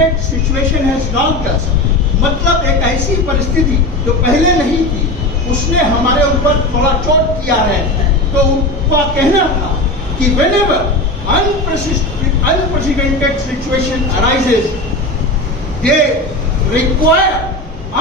Unprecedented situation has not us, मतलब एक ऐसी परिस्थिति जो पहले नहीं थी उसने हमारे ऊपर थोड़ा चोट किया है। तो उनका कहना था कि whenever unprecedented situation arises, they require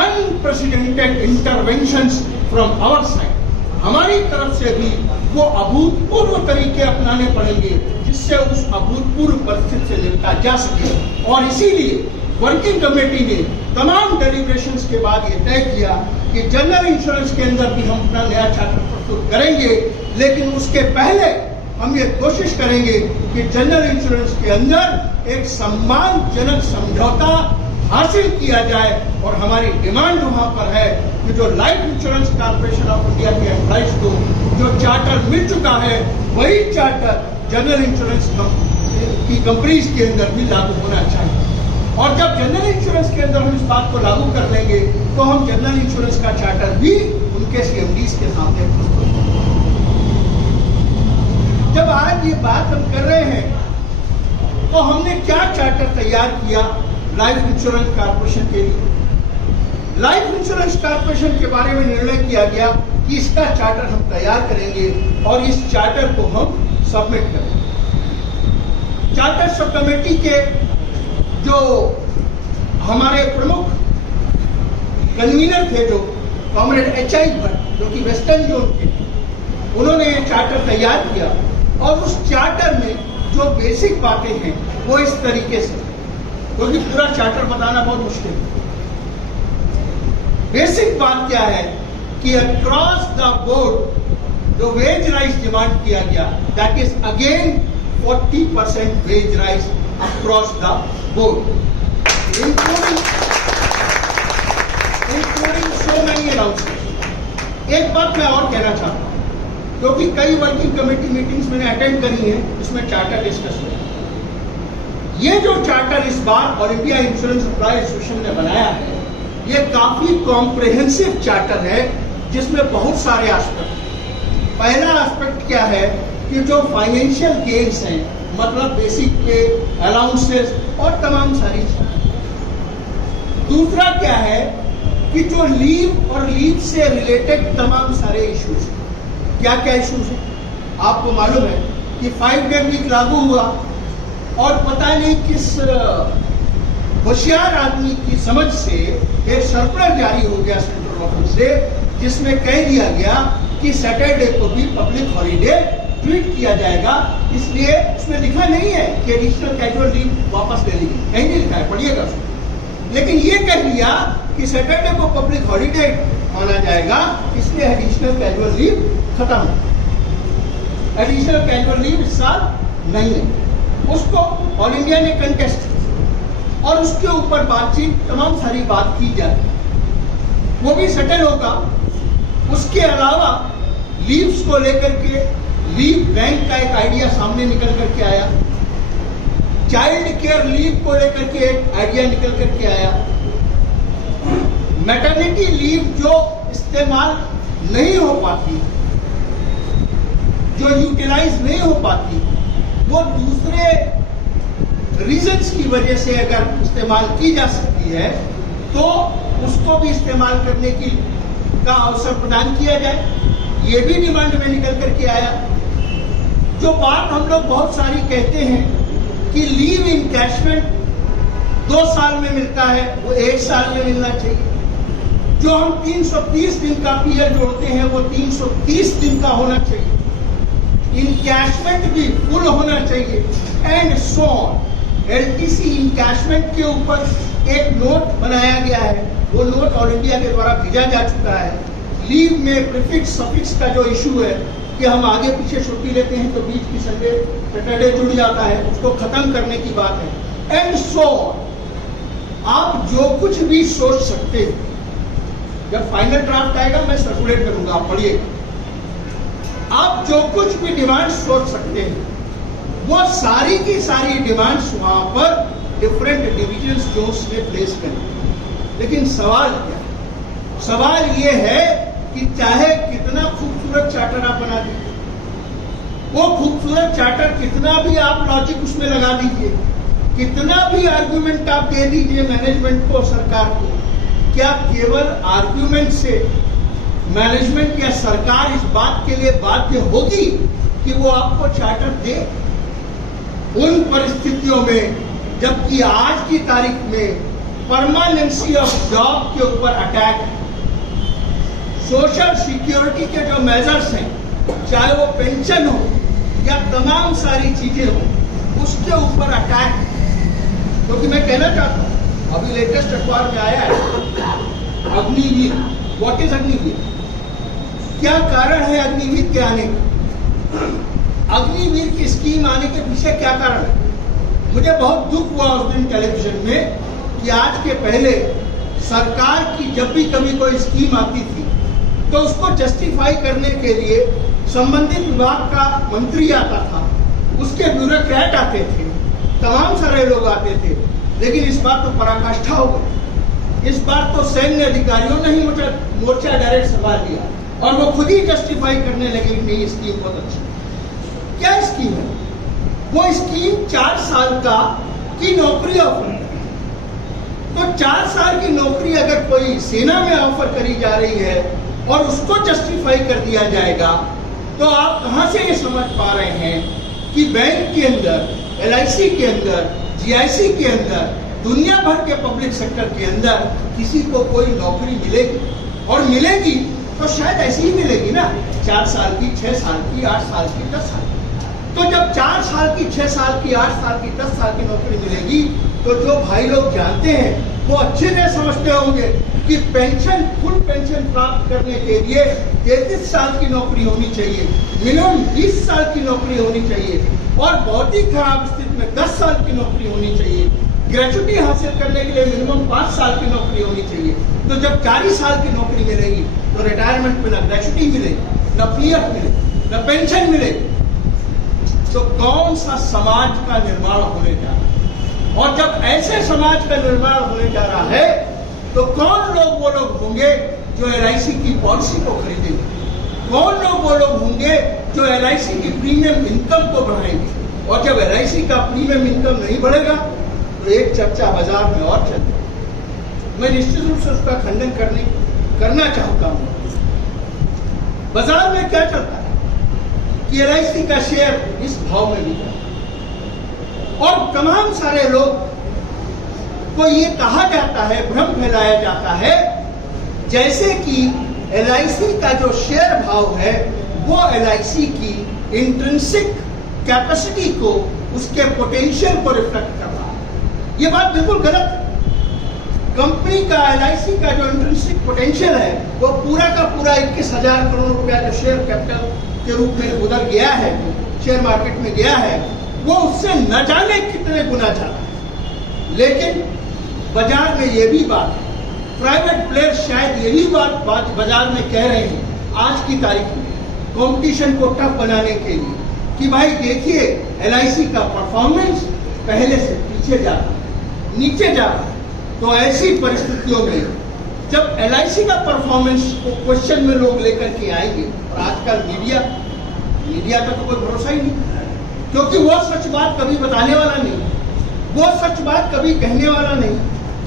unprecedented interventions from our side. हमारी तरफ से भी वो अभूतपूर्व तरीके अपनाने पड़ेंगे जिससे उस अभूतपूर्व परिस्थिति से निपटा जा सके। और इसीलिए वर्किंग कमेटी ने तमाम डेलिब्रेशंस के बाद ये तय किया कि जनरल इंश्योरेंस के अंदर भी हम अपना नया चार्टर प्रस्तुत करेंगे, लेकिन उसके पहले हम ये कोशिश करेंगे कि जनरल इंश्योरेंस के अंदर एक सम्मानजनक समझौता हासिल किया जाए। और हमारी डिमांड वहां पर है कि जो life insurance corporation of India के एम्प्लॉइज को जो चार्टर मिल चुका है वही चार्टर जनरल इंश्योरेंस की कंपनीज के अंदर भी लागू होना चाहिए। और जब जनरल इंश्योरेंस के अंदर हम इस बात को लागू कर लेंगे तो हम जनरल इंश्योरेंस का चार्टर भी उनके सीएमडीज के सामने प्रस्तुत करेंगे। जब आज ये बात हम कर रहे हैं तो हमने क्या चार्टर तैयार किया लाइफ इंश्योरेंस कॉर्पोरेशन के लिए। लाइफ इंश्योरेंस कॉर्पोरेशन के बारे में निर्णय किया गया कि इसका चार्टर हम तैयार करेंगे और इस चार्टर को हम सबमिट करेंगे। चार्टर सब कमेटी के जो हमारे प्रमुख कन्वीनर थे, जो कॉमरेड एच.आई. भट्ट, जो कि वेस्टर्न जोन के, उन्होंने ये चार्टर तैयार किया। और उस चार्टर में जो बेसिक बातें हैं वो इस तरीके से, क्योंकि पूरा चार्टर बताना बहुत मुश्किल है। बेसिक बात क्या है कि अक्रॉस द बोर्ड जो वेज राइज डिमांड किया गया, that is again 40% wage rise across the board, including so many announcements. एक बात मैं और कहना चाहता हूँ, क्योंकि कई वर्किंग कमेटी मीटिंग्स मैंने अटेंड करी हैं, इसमें चार्टर डिस्कस हुआ। ये जो चार्टर इस बार all India insurance employ association ने बनाया है, ये काफी कॉम्प्रिहेंसिव चार्टर है जिसमें बहुत सारे एस्पेक्ट। पहला एस्पेक्ट क्या है कि जो फाइनेंशियल गेन्स हैं, मतलब बेसिक पे, अलाउंसेस और तमाम सारी चीजें। दूसरा क्या है कि जो लीव और लीव से रिलेटेड तमाम सारे इश्यूज। क्या क्या इश्यूज हैं आपको मालूम है कि 5 डे वीक लागू हुआ और पता नहीं किस होशियार आदमी की समझ से एक सर्कुलर जारी हो गया सेंट्रल ऑफिस से, जिसमें कह दिया गया कि सैटरडे को भी पब्लिक हॉलीडे ट्वीट किया जाएगा। इसलिए उसमें लिखा नहीं है कि एडिशनल कैजुअल लीव वापस ले लीजिए, कहीं नहीं लिखा है, पढ़िएगा उसमें। लेकिन ये कह दिया कि सैटरडे को पब्लिक हॉलीडे माना जाएगा, इसलिए एडिशनल कैजुअल लीव खत्म। एडिशनल कैजुअल लीव इस साल नहीं है, उसको ऑल इंडिया ने कंटेस्ट और उसके ऊपर बातचीत तमाम सारी बात की जाए, वो भी सेटल होगा। उसके अलावा लीव्स को लेकर के लीव बैंक का एक आइडिया सामने निकल करके आया, चाइल्ड केयर लीव को लेकर के एक आइडिया निकल करके आया, मैटरनिटी लीव जो इस्तेमाल नहीं हो पाती, जो यूटिलाइज नहीं हो पाती, वो दूसरे रीजंस की वजह से अगर इस्तेमाल की जा सकती है तो उसको भी इस्तेमाल करने की का अवसर प्रदान किया जाए, ये भी डिमांड में निकल करके आया। जो बात हम लोग बहुत सारी कहते हैं कि लीव इनकैशमेंट 2 साल में मिलता है, वो 1 साल में मिलना चाहिए। जो हम 330 दिन का पीरियड जोड़ते हैं वो 330 दिन का होना चाहिए। इनकैशमेंट भी फुल होना चाहिए and so on. LTC encashment के ऊपर एक नोट बनाया गया है, वो नोट ऑल इंडिया के द्वारा भेजा जा चुका है। लीव में प्रीफिक्स सफिक्स का जो इशू है कि हम आगे पीछे छुट्टी लेते हैं तो बीच की संडे सैटरडे जुड़ जाता है, उसको खत्म करने की बात है एंड सो ऑन। आप जो कुछ भी सोच सकते हैं, जब फाइनल ड्राफ्ट आएगा मैं सर्कुलेट करूंगा, आप पढ़िएगा। आप जो कुछ भी डिमांड सोच सकते हैं वो सारी की सारी डिमांड्स वहां पर डिफरेंट डिविजन्स जो उसने प्लेस करी। लेकिन सवाल क्या है? सवाल ये है कि चाहे कितना खूबसूरत चार्टर आप बना दीजिए, वो खूबसूरत चार्टर कितना भी आप लॉजिक उसमें लगा दीजिए कितना भी आर्गुमेंट आप दे दीजिए मैनेजमेंट को, सरकार को, क्या केवल आर्गुमेंट से मैनेजमेंट या सरकार इस बात के लिए बाध्य होगी कि वो आपको चार्टर दे? उन परिस्थितियों में जबकि आज की तारीख में परमानेंसी ऑफ जॉब के ऊपर अटैक, सोशल सिक्योरिटी के जो मेजर्स हैं, चाहे वो पेंशन हो या तमाम सारी चीजें हो, उसके ऊपर अटैक। क्योंकि मैं कहना चाहता हूं, अभी लेटेस्ट अखबार में आया है अग्निवीर। What is Agniveer? क्या कारण है अग्निवीर के आने का? अग्निवीर की स्कीम आने के पीछे क्या कारण है? मुझे बहुत दुख हुआ उस दिन टेलीविजन में कि आज के पहले सरकार की जब भी कभी कोई स्कीम आती थी तो उसको जस्टिफाई करने के लिए संबंधित विभाग का मंत्री आता था, उसके ब्यूरोक्रेट आते थे, तमाम सारे लोग आते थे। लेकिन इस बार तो पराकाष्ठा हो गई। इस बार तो सैन्य अधिकारियों ने ही मोर्चा डायरेक्ट संभाल लिया और वो खुद ही जस्टिफाई करने लगे कि नहीं, स्कीम बहुत अच्छी। क्या स्कीम है वो? स्कीम 4 साल की नौकरी ऑफर है। तो 4 साल की नौकरी अगर कोई सेना में ऑफर करी जा रही है और उसको जस्टिफाई कर दिया जाएगा, तो आप कहां से ये समझ पा रहे हैं कि बैंक के अंदर, LIC के अंदर, GIC के अंदर, दुनिया भर के पब्लिक सेक्टर के अंदर किसी को कोई नौकरी मिलेगी? और मिलेगी तो शायद ऐसी ही मिलेगी ना, 4 साल की, 6 साल की, 8 साल की, 10 साल की। तो जब 4 साल की, 6 साल की, 8 साल की, 10 साल की नौकरी मिलेगी, तो जो भाई लोग जानते हैं वो अच्छे से समझते होंगे कि पेंशन, फुल पेंशन प्राप्त करने के लिए 33 साल की नौकरी होनी चाहिए, मिनिमम 20 साल की नौकरी होनी चाहिए, और बहुत ही खराब स्थिति में 10 साल की नौकरी होनी चाहिए। ग्रेजुएटी हासिल करने के लिए मिनिमम 5 साल की नौकरी होनी चाहिए। तो जब 40 साल की नौकरी मिलेगी तो रिटायरमेंट में न ग्रेजुएटी मिलेगी, न PF मिलेगी, न पेंशन मिलेगी। तो कौन सा समाज का निर्माण होने जा रहा है? और जब ऐसे समाज का निर्माण होने जा रहा है तो कौन लोग वो लोग होंगे जो LIC की पॉलिसी को खरीदेंगे? कौन लोग वो लोग होंगे जो LIC की प्रीमियम इनकम को बढ़ाएंगे? और जब LIC का प्रीमियम इनकम नहीं बढ़ेगा तो एक चर्चा बाजार में और चलती। मैं निश्चित रूप से उसका खंडन करना चाहता हूं। बाजार में क्या चलता है कि LIC का शेयर इस भाव में बिका और तमाम सारे लोग को ये कहा जाता है, भ्रम फैलाया जाता है जैसे कि LIC का जो शेयर भाव है वो LIC की इंट्रिंसिक कैपेसिटी को, उसके पोटेंशियल को रिफ्लेक्ट कर रहा है। ये बात बिल्कुल गलत है। कंपनी का, LIC का जो इंट्रिंसिक पोटेंशियल है वो पूरा का पूरा 21,000 करोड़ रुपया जो शेयर कैपिटल के रूप में उधर गया है, शेयर मार्केट में गया है, वो उससे न जाने कितने गुना ज्यादा है। लेकिन बाजार में ये भी बात है, प्राइवेट प्लेयर शायद ये भी बात बाजार में कह रहे हैं आज की तारीख में कंपटीशन को टफ बनाने के लिए कि भाई देखिए LIC का परफॉर्मेंस पहले से पीछे जा रहा है, नीचे जा रहा है। तो ऐसी परिस्थितियों में जब LIC का परफॉर्मेंस को क्वेश्चन में लोग लेकर के आएंगे, और आजकल मीडिया का तो कोई भरोसा ही नहीं, क्योंकि वो सच बात कभी बताने वाला नहीं, वो सच बात कभी कहने वाला नहीं।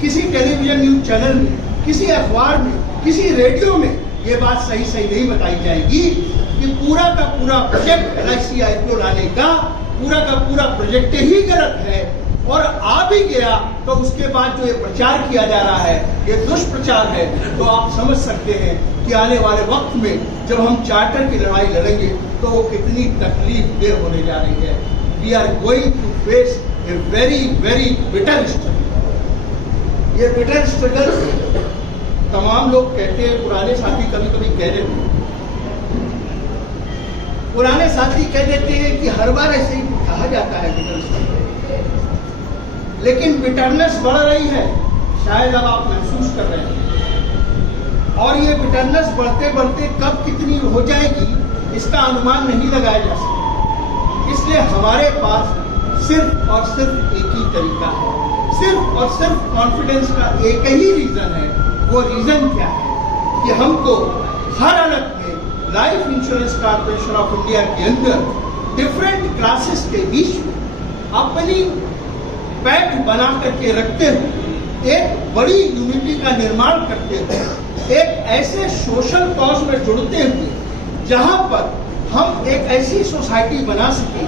किसी टेलीविजन न्यूज चैनल में, किसी अखबार में, किसी रेडियो में ये बात सही नहीं बताई जाएगी कि पूरा का पूरा प्रोजेक्ट LIC IPO लाने का पूरा प्रोजेक्ट ही गलत है और आ भी गया तो उसके बाद जो ये प्रचार किया जा रहा है ये दुष्प्रचार है। तो आप समझ सकते हैं कि आने वाले वक्त में जब हम चार्टर की लड़ाई लड़ेंगे तो वो कितनी तकलीफ देह होने जा रही है। We are going to face a very very bitter struggle. ये बिटर स्ट्रगल तमाम लोग कहते हैं, पुराने साथी कभी कभी कह देते हैं, पुराने साथी कह देते हैं कि हर बार ऐसे ही कहा जाता है बिटर स्ट्रगल, लेकिन बिटरनेस बढ़ रही है, शायद अब आप महसूस कर रहे हैं। और ये बिटरनेस बढ़ते बढ़ते कब कितनी हो जाएगी इसका अनुमान नहीं लगाया जा सकता। इसलिए हमारे पास सिर्फ और सिर्फ एक ही तरीका है, सिर्फ और सिर्फ कॉन्फिडेंस का एक ही रीजन है। वो रीजन क्या है कि हमको हर हालत में life insurance corporation of India के अंदर डिफरेंट क्लासेस के बीच में अपनी पैक्ट बना करके रखते हुए, एक बड़ी यूनिटी का निर्माण करते हुए, एक ऐसे सोशल कॉज में जुड़ते हुए जहां पर हम एक ऐसी सोसाइटी बना सके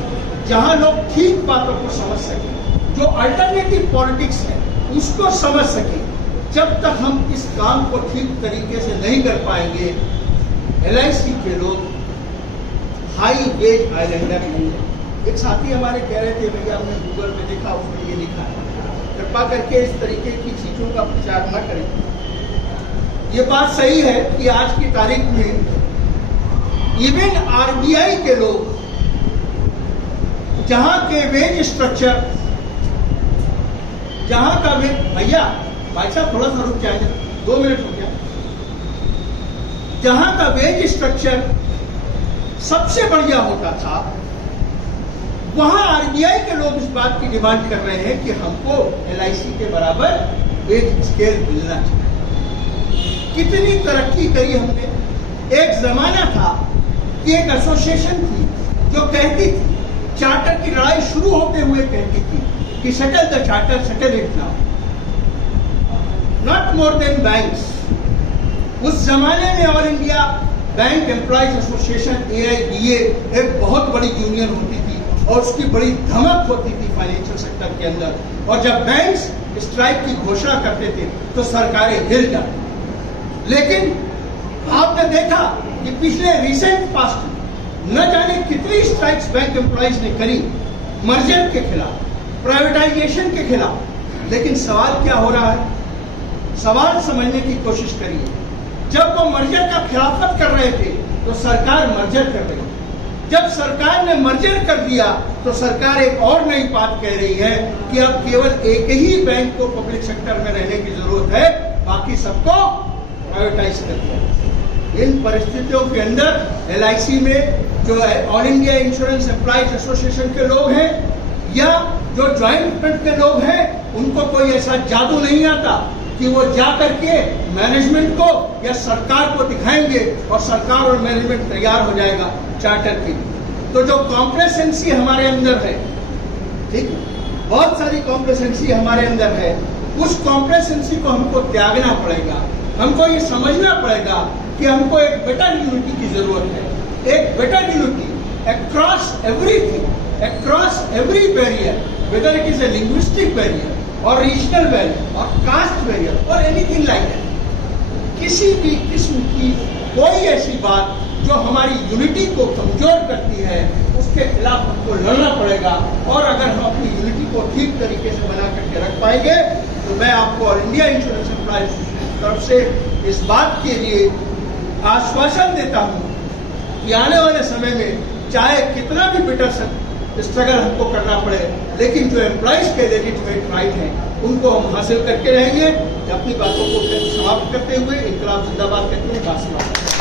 जहां लोग ठीक बातों को समझ सके, जो अल्टरनेटिव पॉलिटिक्स है उसको समझ सके। जब तक हम इस काम को ठीक तरीके से नहीं कर पाएंगे, LIC के लोग हाई वेज आइलैंडर नहीं है। एक साथी हमारे कह रहे थे, भैया हमने गूगल पे देखा, उसमें ये लिखा है, कृपा करके इस तरीके की चीजों का प्रचार न करें। ये बात सही है कि आज की तारीख में इवन RBI के लोग, जहां के वेज स्ट्रक्चर, जहां का वेज, भैया भाई साहब थोड़ा सा रुक जाएंगे, 2 मिनट रुक जाए, जहां का वेज स्ट्रक्चर सबसे बढ़िया होता था, वहां RBI के लोग इस बात की डिमांड कर रहे हैं कि हमको LIC के बराबर वेज स्केल मिलना चाहिए। कितनी तरक्की करी हमने। एक जमाना था कि एक एसोसिएशन थी जो कहती थी, चार्टर की लड़ाई शुरू होते हुए कहती थी कि settle the charter, settle it now, not more than banks. उस जमाने में all India bank employees association AIBA एक बहुत बड़ी यूनियन होती थी और उसकी बड़ी धमक होती थी फाइनेंशियल सेक्टर के अंदर, और जब बैंक्स स्ट्राइक की घोषणा करते थे तो सरकारें हिल जाती। लेकिन आपने देखा कि पिछले रिसेंट पास्ट में न जाने कितनी स्ट्राइक्स बैंक एम्प्लॉइज ने करी मर्जर के खिलाफ, प्राइवेटाइजेशन के खिलाफ। लेकिन सवाल क्या हो रहा है, सवाल समझने की कोशिश करिए। जब वो मर्जर का खिलाफत कर रहे थे तो सरकार मर्जर कर रही है, जब सरकार ने मर्जर कर दिया तो सरकार एक और नई बात कह रही है कि अब केवल एक ही बैंक को पब्लिक सेक्टर में रहने की जरूरत है, बाकी सबको प्राइवेटाइज कर दिया। इन परिस्थितियों के अंदर LIC में जो all India insurance employees association के लोग हैं या जो ज्वाइंट फ्रंट के लोग हैं, उनको कोई ऐसा जादू नहीं आता कि वो जा करके मैनेजमेंट को या सरकार को दिखाएंगे और सरकार और मैनेजमेंट तैयार हो जाएगा चार्टर की। तो जो कॉम्प्लेसेंसी हमारे अंदर है, ठीक, बहुत सारी कॉम्प्लेसेंसी हमारे अंदर है, उस कॉम्प्लेसेंसी को हमको त्यागना पड़ेगा। हमको ये समझना पड़ेगा कि हमको एक बेटर यूनिटी की जरूरत है, एक better unity across everything, across every barrier, whether it is a linguistic barrier और रीजनल बैरियर और कास्ट बैरियर और एनीथिंग लाइक दैट। किसी भी किस्म की कोई ऐसी बात जो हमारी यूनिटी को कमजोर करती है, उसके खिलाफ हमको लड़ना पड़ेगा। और अगर हम अपनी यूनिटी को ठीक तरीके से बना करके रख पाएंगे तो मैं आपको ऑल इंडिया इंश्योरेंस एम्प्लॉइज की तरफ से इस बात के लिए आश्वासन देता हूँ कि आने वाले समय में चाहे कितना भी बिटर स्ट्रगल हमको करना पड़े, लेकिन जो एम्प्लॉइज के लेजिटिमेट राइट हैं उनको हम हासिल करके रहेंगे। अपनी बातों को समाप्त करते हुए इनकलाब जिंदाबाद कहते हुए बात समाप्त।